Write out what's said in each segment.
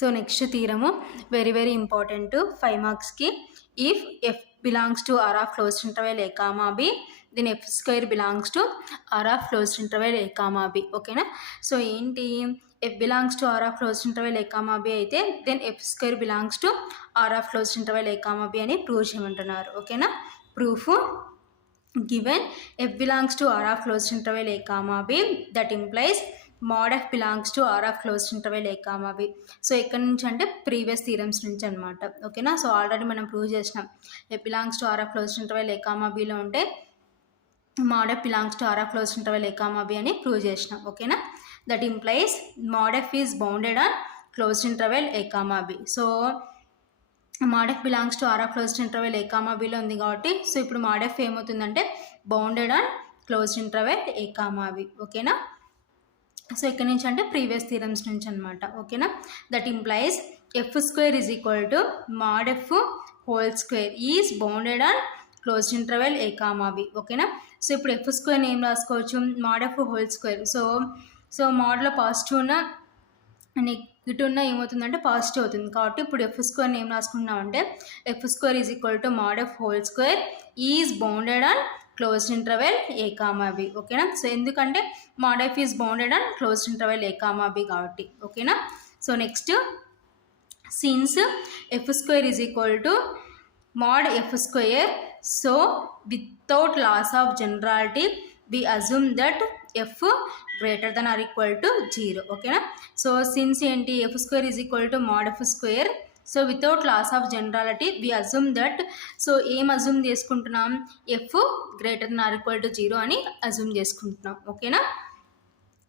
So next theorem very important 5 మార్క్స్కి. If f belongs to R of closed interval A comma b then f square belongs to R of closed interval A comma B. ఓకేనా. So ఏంటి, f belongs to R of closed interval A comma B అయితే then f square belongs to R of closed interval A comma B అని prove చేయమంటున్నారు. ఓకేనా. Proof given f belongs to R of closed interval a comma b, that implies mod f belongs to R of closed interval a comma b. So ఇక్కడ నుంచి అంటే previous theorems నుంచి అనమాట. ఓకేనా. So already మనం prove చేసినాం f belongs to R of closed interval a comma bలో ఉంటే mod f belongs to R of closed interval a comma b అని ప్రూవ్ చేసినాం. ఓకేనా. That implies mod f is bounded on closed interval a comma b. So mod f belongs to R of closed interval A comma below ఉంది కాబట్టి so ఇప్పుడు mod f ఏమవుతుందంటే bounded on closed interval A comma B. ఓకేనా. So ఇక్కడ నుంచి అంటే previous theorems నుంచి అనమాట. ఓకేనా. That implies F square is equal to mod f whole square is bounded on closed interval A comma B. ఓకేనా. So ఇప్పుడు ఎఫ్ స్క్వేర్ ఏం రాసుకోవచ్చు, mod f whole square. So మోడ్లో పాజిటివ్ ఉన్న నెగిటివ్ ఉన్న ఏమవుతుందంటే పాజిటివ్ అవుతుంది కాబట్టి ఇప్పుడు ఎఫ్ స్క్వేర్ని ఏం రాసుకుంటున్నామంటే f square is equal to mod f whole square is bounded on closed interval A comma B. ఓకేనా. సో ఎందుకంటే mod f is bounded on closed interval A comma b కాబట్టి. ఓకేనా. So next, since f square is equal to mod f square, so without loss of generality we assume that f greater than or equal to 0. ఓకేనా. So since ఏంటి, F square is equal to mod f square, so without loss of generality we assume that, so ఏం assume చేసుకుంటున్నాం, F greater then or equal to 0 అని assume చేసుకుంటున్నాం. ఓకేనా.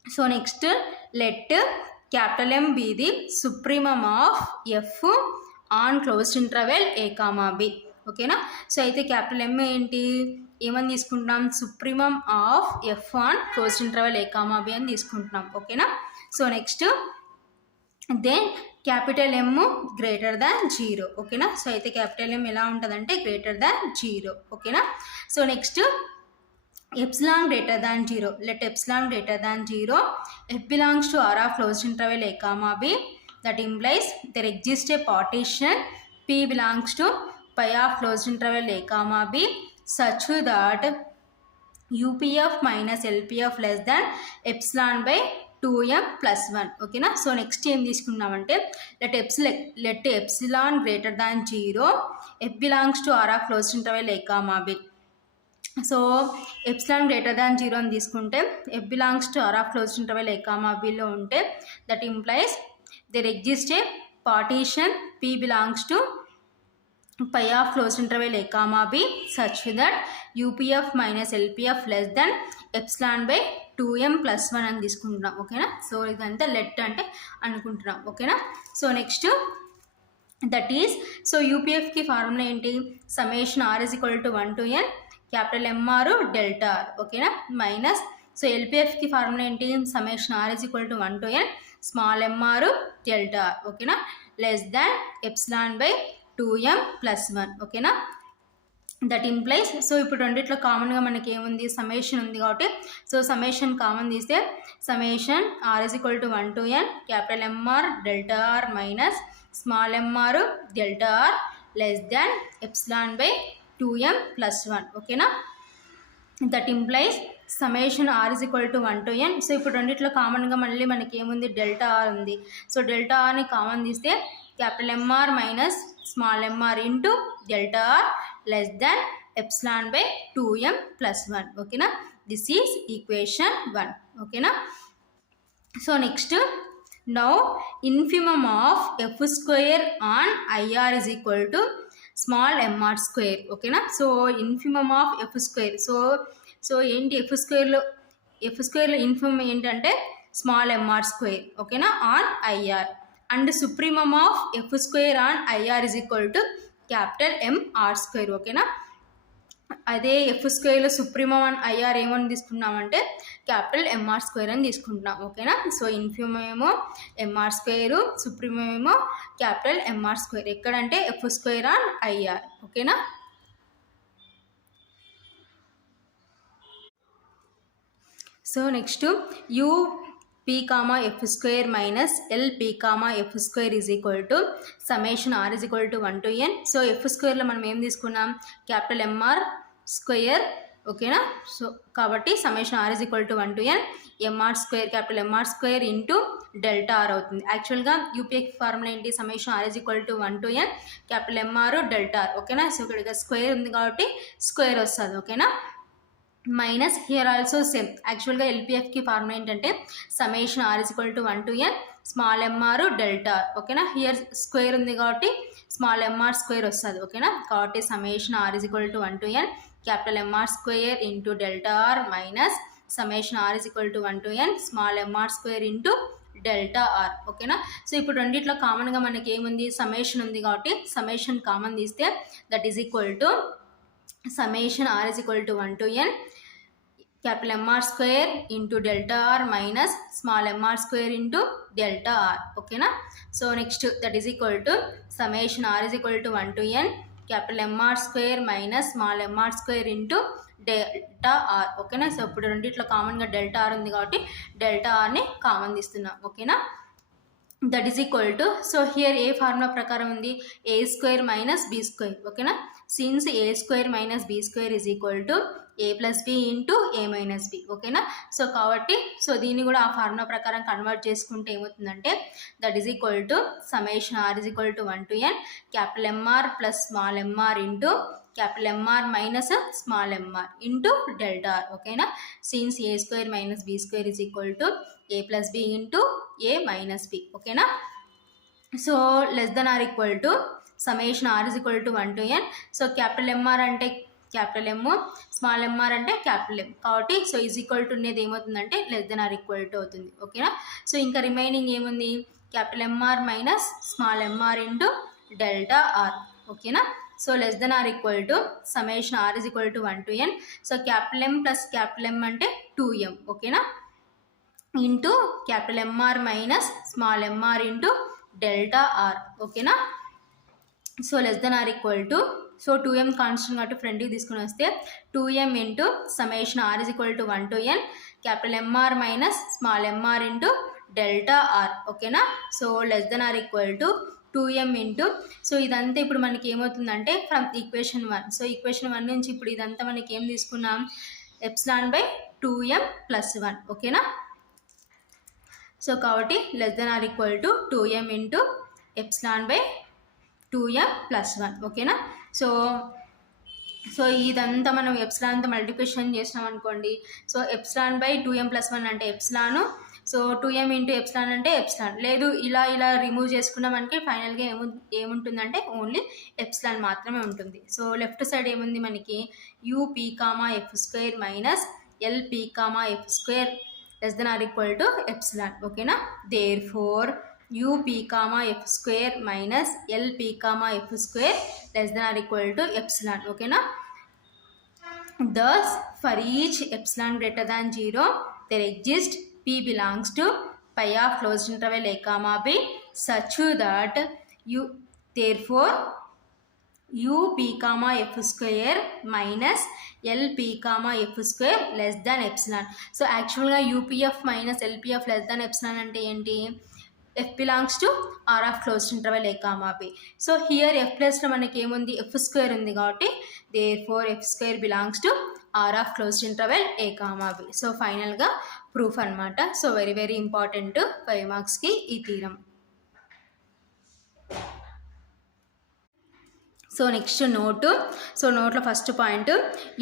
So next, let capital M be the supremum of F on closed interval A comma B. ఓకేనా. So అయితే capital M ఏంటి, ఏమని తీసుకుంటున్నాం, supremum of F on closed interval A comma B అని తీసుకుంటున్నాం. ఓకేనా. So next, then capital M greater than 0. ఓకేనా. So అయితే క్యాపిటల్ M ఎలా ఉంటుందంటే గ్రేటర్ దాన్ 0. ఓకేనా. So next, epsilon greater than 0, let epsilon greater than 0 F belongs to R of closed interval A comma B, that implies there exist a partition P belongs to pi of closed interval a comma b such that UPF minus LPF less than epsilon by 2m plus 1. ఓకేనా. So next ఏం తీసుకున్నామంటే let epsilon greater than 0 F belongs to R of closed interval A comma B. So epsilon greater than 0 అని తీసుకుంటే f belongs to R of closed interval A comma బిలో ఉంటే that implies there exist a partition P belongs to pi of closed interval a comma b such that UPF minus LPF less than epsilon by 2m plus 1 అని తీసుకుంటున్నాం. ఓకేనా. So ఇదంతా let అంటే అనుకుంటున్నాం. ఓకేనా. So next, that is, so యూపీఎఫ్కి formula ఏంటి, summation r is equal to 1 to n capital MR delta r. ఓకేనా. మైనస్, సో ఎల్పిఎఫ్కి ఫార్ములా ఏంటి, summation r is equal to 1 to n small MR delta r. ఓకేనా. Less than epsilon by 2m plus 1. ఓకేనా. That implies, so ఇప్పుడు రెండిట్లో కామన్గా మనకి ఏముంది, సమ్మేషన్ ఉంది కాబట్టి సో సమ్మేషన్ కామన్ తీస్తే summation r is equal to 1 to n capital MR delta r minus small MR delta r less than epsilon by 2m plus 1. ఓకేనా. That implies summation r is equal to 1 to n. So ఇప్పుడు రెండిట్లో కామన్గా మళ్ళీ మనకి ఏముంది, delta r ఉంది. So delta rని common తీస్తే capital MR minus small MR into delta r less than epsilon by 2m plus 1. ఓకేనా. This is equation 1. ఓకేనా. So next, now infimum of f square on IR is equal to small MR square. ఓకేనా. So infimum of f square, so ఏంటి, f స్క్వేర్లో infimum ఏంటంటే small MR square. ఓకేనా. On IR and supremum of f square on IR is equal to capital MR square. ఓకేనా. అదే f స్క్వేర్లో supremum on IR ఏమని తీసుకున్నామంటే క్యాపిటల్ MR స్క్వేర్ అని తీసుకుంటున్నాం. ఓకేనా. సో ఇన్ఫిమమ్ ఏమో MR స్క్వేరు, సుప్రీమమ్ ఏమో క్యాపిటల్ MR స్క్వేర్. ఎక్కడంటే ఎఫ్ స్క్వేర్ ఆన్ ఐఆర్. ఓకేనా. So next, p comma f square minus l p comma f square is equal to summation r is equal to 1 to n. So f square లో మనం ఏం తీసుకున్నాం, capital mr square, ఓకేనా. So కాబట్టి summation r is equal to 1 to n mr square, capital mr square into delta r అవుతుంది. యాక్చువల్గా UPF formula ఏంటి, summation r is equal to 1 to n capital mr delta r, ఓకేనా. So ఇక్కడ square ఉంది కాబట్టి square వస్తుంది, ఓకేనా. Minus here also same. యాక్చువల్గా ఎల్పిఎఫ్కి ఫార్ములా ఏంటంటే summation r is equal to 1 to n small mr delta r, ఓకేనా. హియర్ స్క్వేర్ ఉంది కాబట్టి స్మాల్ mr స్క్వేర్ వస్తుంది, ఓకేనా. కాబట్టి summation r is equal to 1 to n capital mr square into delta r minus summation r is equal to 1 to n small mr square into delta r, ఓకేనా. So ఇప్పుడు రెండిట్లో కామన్గా మనకి ఏముంది, summation ఉంది కాబట్టి సమ్మేషన్ కామన్ తీస్తే that is equal to summation r is equal to 1 to n capital mr square into delta r minus small mr square into delta r, okay na. So next that is equal to summation r is equal to 1 to n capital mr square minus small mr square into delta r, okay na. So ఇప్పుడు రెండిట్లో కామన్గా delta r ఉంది కాబట్టి delta rని common తీస్తున్నాం, ఓకేనా. That is equal to, so here a formula ప్రకారం ఉంది, A square minus be square, ఓకేనా. Since A square minus be square is equal to A plus B into A minus B, ఓకేనా. So కాబట్టి so దీన్ని కూడా ఆ ఫార్ములా ప్రకారం కన్వర్ట్ చేసుకుంటే ఏమవుతుందంటే that is equal to summation r is equal to 1 to n capital mr plus small mr into capital mr minus small mr into delta r, ఓకేనా. Since A square minus be square is equal to A plus B into A minus B, ఓకేనా. So less then or equal to summation r is equal to 1 to n. So capital mr అంటే capital m, small mr అంటే capital m, కాబట్టి so is equal to అనేది ఏమవుతుందంటే less then or equal to అవుతుంది, ఓకేనా. So ఇంకా remaining ఏముంది, capital mr minus small mr into delta r, ఓకేనా. So less then or equal to summation r is equal to 1 to n. So capital m plus capital m అంటే 2m, ఓకేనా, into capital mr minus small mr into delta r, ఓకేనా. So less then or equal to, so 2m constant కాబట్టి ఫ్రంట్కి తీసుకుని వస్తే 2m into summation r is equal to 1 to n capital mr minus small mr into delta r, ఓకేనా. So less then or equal to 2m into, so ఇదంతా ఇప్పుడు మనకి ఏమవుతుందంటే from equation 1. So equation 1 నుంచి ఇప్పుడు ఇదంతా మనకి ఏం తీసుకున్నాం, ఎప్సిలాన్ బై 2m ప్లస్ 1, ఓకేనా. సో కాబట్టి less then or equal to 2m into epsilon by 2m plus 1, ఓకేనా. సో ఇదంతా మనం ఎప్సిలాన్తో మల్టిప్లికేషన్ చేసినాం అనుకోండి. So epsilon by 2m plus 1 అంటే ఎప్సిలాను, సో 2m ఇంటూ ఎప్సిలాన్ అంటే ఎప్సిలాన్, లేదు ఇలా రిమూవ్ చేసుకున్నామంటే ఫైనల్గా ఏముంటుందంటే ఓన్లీ ఎప్సిలాన్ మాత్రమే ఉంటుంది. సో లెఫ్ట్ సైడ్ ఏముంది మనకి, UP comma f square minus LP comma f square less then or equal to epsilon, ఓకేనా. Therefore up comma f square minus lp comma f square less than or equal to epsilon, okay na. Thus for each epsilon greater than 0 there exists p belongs to pi of closed interval a comma b such that therefore up comma f square minus lp comma f square less than epsilon. So actually upf minus lpf less than epsilon ante enti, f belongs to r of closed interval a comma b. So here f ప్లస్లో మనకి ఏముంది, f square ఉంది కాబట్టి therefore f square belongs to r of closed interval a comma b. So ఫైనల్గా proof అనమాట. So very very important 5 మార్క్స్కి ఈ theorem. So next note, so నోట్లో first point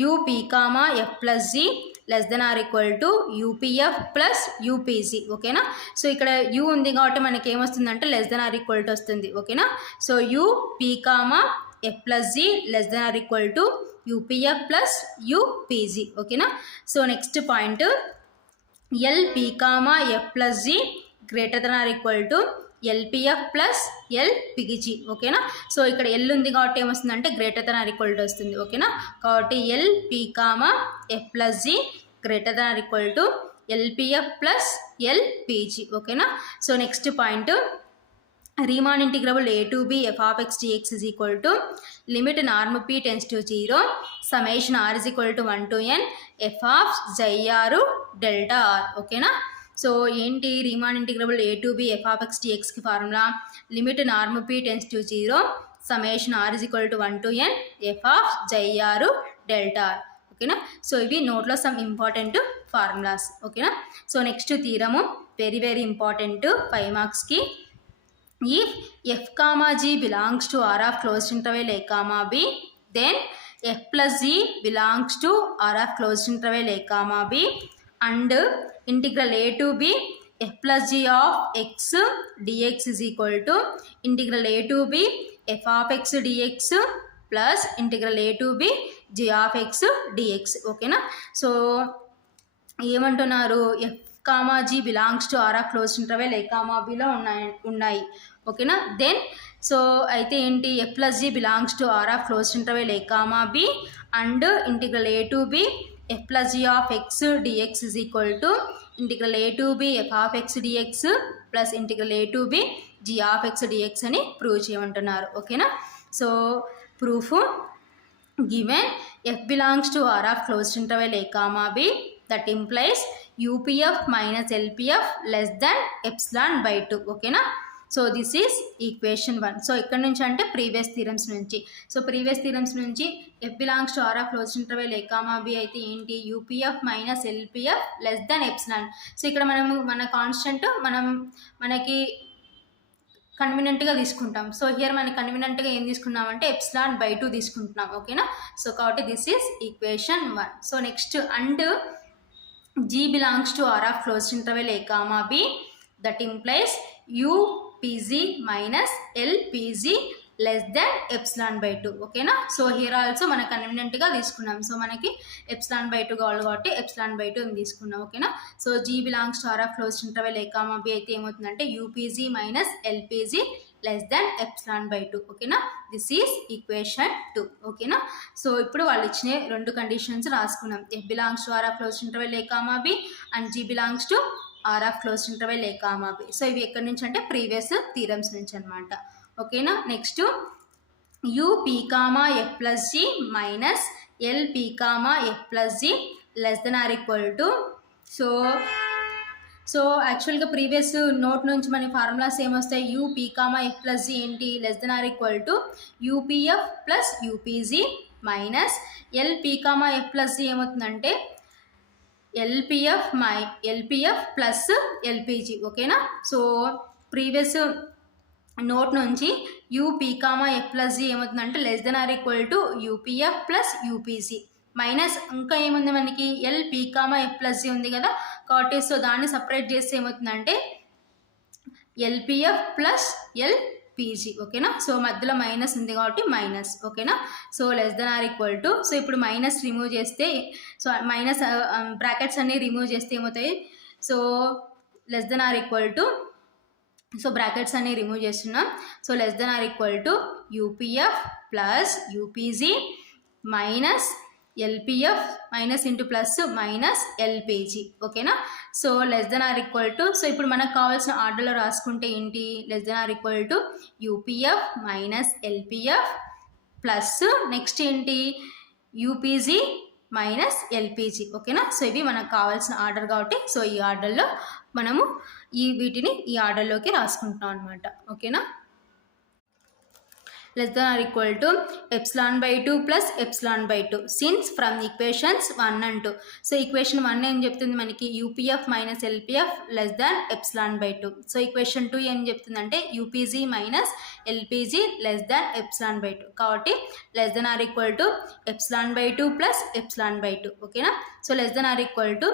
UP comma F plus G less then or equal to UPF plus UPG, ఓకేనా. So ఇక్కడ U ఉంది కాబట్టి మనకి ఏమొస్తుందంటే less then or equal to వస్తుంది, ఓకేనా. So UP comma F plus G less then or equal to UPF plus UPG, ఓకేనా. So next point LP comma F plus g greater then or equal to LPF plus LPG, ఓకేనా. So ఇక్కడ L ఉంది కాబట్టి ఏమొస్తుందంటే greater then or equal to వస్తుంది, ఓకేనా. కాబట్టి LP comma F plus g greater then or equal to LPF plus LPG, ఓకేనా. So next point Riemann integrable a to b f of x dx is equal to limit norm p tends to 0 summation r is equal to 1 to n f of xi r delta r, ఓకేనా. So ఏంటి Riemann integrable a to b f of x dxకి formula limit norm p tends to 0 summation r is equal to 1 to n f of jr delta r. ఓకేనా. So ఇవి నోట్లో some important formulas. ఓకేనా. So next theorem very very important 5 మార్క్స్కి. If f comma g belongs to R of closed interval a comma b, then f plus g belongs to R of closed interval a comma b, and integral a to b f plus g of x dx is equal to integral a to b f of x dx plus integral a to b g of x dx. ఓకేనా. So ఏమంటున్నారు, F comma G belongs to R of close interval A comma బిలో ఉన్నాయి. ఓకేనా. Then so అయితే ఏంటి, F plus G belongs to R of close interval A comma B and integral A to B F plus G of X D X is equal to integral A to B F of X D X plus integral A to B G of X D X అని prove చేయమంటున్నారు. ఓకేనా. So proof given F belongs to R of closed interval A comma B, that implies UPF minus LPF less than epsilon by 2. ఓకేనా. So this is equation 1. So ఇక్కడ నుంచి అంటే previous theorems నుంచి. So previous theorems నుంచి F belongs to R of closed interval A comma B అయితే ఏంటి, UPF minus LPF less than epsilon. So ఇక్కడ మన కాన్స్టెంట్ మనకి కన్వీనియంట్గా తీసుకుంటాం. సో హియర్ మనకి కన్వీనియంట్గా ఏం తీసుకున్నామంటే ఎప్సిలాన్ బై 2 తీసుకుంటున్నాం. ఓకేనా. సో కాబట్టి this is equation 1. So next and G belongs to R of closed interval a comma b, that implies UPG minus LPG less than epsilon by 2. ఓకేనా. సో హియర్ ఆల్సో మన కన్వీనియంట్గా తీసుకున్నాం. So మనకి epsilon by 2 కావాలి కాబట్టి epsilon by 2 తీసుకున్నాం. ఓకేనా. So G belongs to R of closed interval a comma b అయితే ఏమవుతుందంటే UPG minus LPG less than epsilon by 2. ఓకేనా. This is equation 2. ఓకేనా. సో ఇప్పుడు వాళ్ళు ఇచ్చిన రెండు కండిషన్స్ రాసుకున్నాం. F belongs to R of closed interval A comma B and G belongs to R of closed interval A comma B. So ఇవి ఎక్కడి నుంచి అంటే ప్రీవియస్ థీరమ్స్ నుంచి అనమాట. ఓకేనా. Next UP comma F plus G minus LP comma F plus G less then or equal to. So యాక్చువల్గా previous note నుంచి మన ఫార్ములాస్ ఏమొస్తాయి, UP comma F plus g ఏంటి, less then or equal to UPF plus UPG minus LP comma F plus g ఏమవుతుందంటే LPF plus LPG. ఓకేనా. So previous note నుంచి UP comma F plus g ఏమవుతుందంటే less then or equal to UPF plus UPG minus ఇంకా ఏముంది మనకి LP comma F plus G ఉంది కదా కాబట్టి సో దాన్ని సపరేట్ చేస్తే ఏమవుతుందంటే ఎల్పిఎఫ్ ప్లస్ ఎల్పిజీ. ఓకేనా. సో మధ్యలో మైనస్ ఉంది కాబట్టి మైనస్. ఓకేనా. So less then or equal to, so ఇప్పుడు మైనస్ రిమూవ్ చేస్తే సో మైనస్ బ్రాకెట్స్ అన్ని రిమూవ్ చేస్తే ఏమవుతాయి, so less then or equal to, so brackets అన్ని రిమూవ్ చేస్తున్నాం. So less then or equal to UPF plus UPG minus LPF minus into plus minus LPG. ఓకేనా. So less then or equal to, so ఇప్పుడు మనకు కావాల్సిన ఆర్డర్లో రాసుకుంటే ఏంటి, less then or equal to UPF minus LPF plus next ఏంటి యూపీజీ minus LPG. ఓకేనా. So ఇవి మనకు కావాల్సిన ఆర్డర్ కాబట్టి సో ఈ ఆర్డర్లో మనము వీటిని ఈ ఆర్డర్లోకి రాసుకుంటున్నాం అనమాట. ఓకేనా. less than or equal to epsilon by 2 plus epsilon by 2 since from equations 1 and 2. So equation 1 ఏం చెప్తుంది మనకి UPF minus LPF less than epsilon by 2. So equation 2 ఏం చెప్తుందంటే UPG minus LPG less than epsilon by 2. కాబట్టి less than or equal to epsilon by 2 plus epsilon by 2. ఓకేనా. So less than or equal to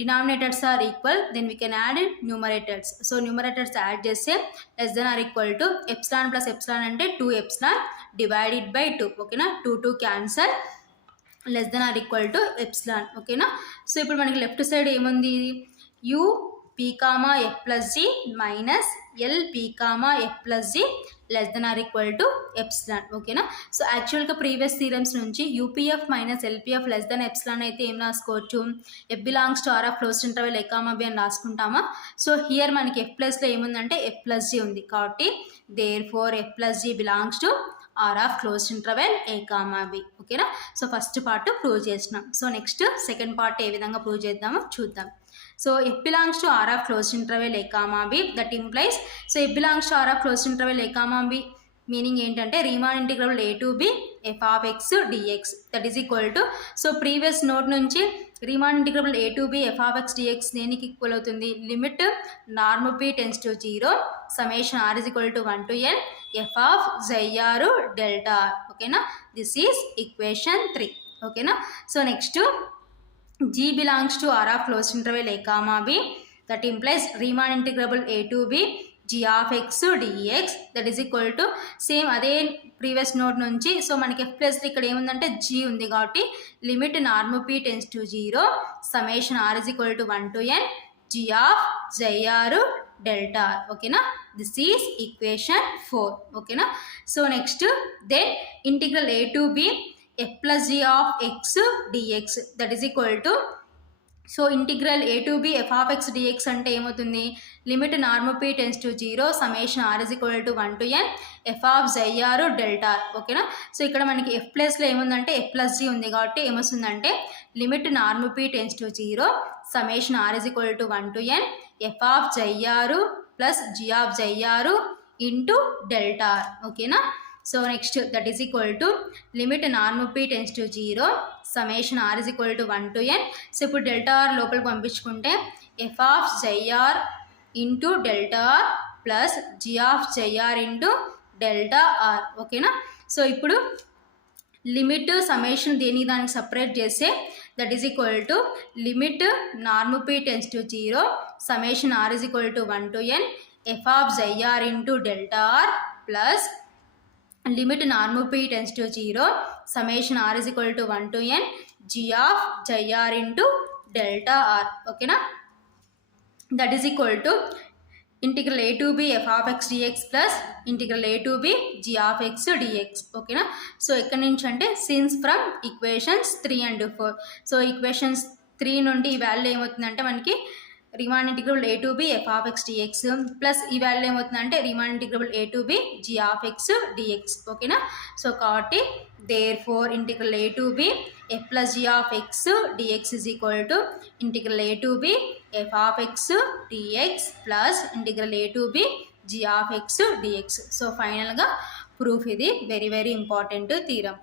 denominators are equal, then we can add numerators. So numerators add చేస్తే less than or equal to epsilon plus epsilon అంటే 2 epsilon divided by 2. ఓకేనా. 2 cancel, less than or equal to epsilon. ఓకేనా. So ఇప్పుడు మనకి left side ఏముంది, u p comma f plus g minus l p comma f plus g less than or equal to epsilon. ఓకేనా. So యాక్చువల్గా previous theorems నుంచి UPF minus LPF less than epsilon అయితే ఏం రాసుకోవచ్చు, F belongs to R of closed interval A comma B అని రాసుకుంటామా. So here మనకి F ప్లస్లో ఏముందంటే ఎఫ్ ప్లస్ జీ ఉంది కాబట్టి therefore F plus G belongs to R of closed interval A comma B. ఓకేనా. సో ఫస్ట్ పార్ట్ ప్రూవ్ చేసినాం. So next second part ఏ విధంగా ప్రూవ్ చేద్దామో చూద్దాం. So f belongs to R of closed interval a comma b, that implies so f belongs to R of closed interval a comma b meaning ఏంటంటే Riemann integral a to b f of x dx that is equal to so previous note నుంచి Riemann integral a to b f of x dx దేనికి equal అవుతుంది limit norm p tends to 0 summation r is equal to 1 to n f of xr delta r ఓకేనా this is equation 3 ఓకేనా so next g belongs to R of closed interval a comma b that implies Riemann integrable a to b g of x dx that is equal to same అదే previous note నుంచి so మనకి f plus ఇక్కడ ఏముందంటే g ఉంది కాబట్టి limit norm p tends to 0 summation r is equal to 1 to n g of xr delta r ఓకేనా this is equation 4 ఓకేనా so next then integral a to b f plus g of x dx that is equal to so integral a to b f of x dx అంటే ఏమవుతుంది limit norm p tends to 0 summation r is equal to 1 to n f of xr delta r ఓకేనా so ఇక్కడ మనకి f ప్లస్లో ఏముందంటే f plus g ఉంది కాబట్టి ఏమొస్తుందంటే limit norm p tends to 0 summation r is equal to 1 to n f of xr plus g of xr into delta r ఓకేనా so next that is equal to limit norm p tends to 0 summation r is equal to 1 to n so ఇప్పుడు delta R లోపలికి పంపించుకుంటే f of xr into delta R plus g of xr into delta are ఓకేనా so ఇప్పుడు limit summation దేనికి దానికి separate చేస్తే that is equal to limit norm p tends to 0 summation r is equal to 1 to n f of xr into delta R plus limit norm p tends to 0 summation r is equal to 1 to n g of xr into delta are ఓకేనా that is equal to integral a to b f of x dx plus integral a to b g of x dx ఓకేనా సో ఎక్కడి నుంచి అంటే since from equations 3 and 4 so equations 3 నుండి ఈ value ఏమవుతుందంటే మనకి Riemann integral a to b f of x dx plus ఈ వాల్యూ ఏమవుతుందంటే Riemann integral a to b g of x dx ఓకేనా సో కాబట్టి therefore integral a to b f plus g of x dx is equal to integral a to b f of x dx plus integral a to b g of x dx so ఫైనల్గా proof ఇది very very important theorem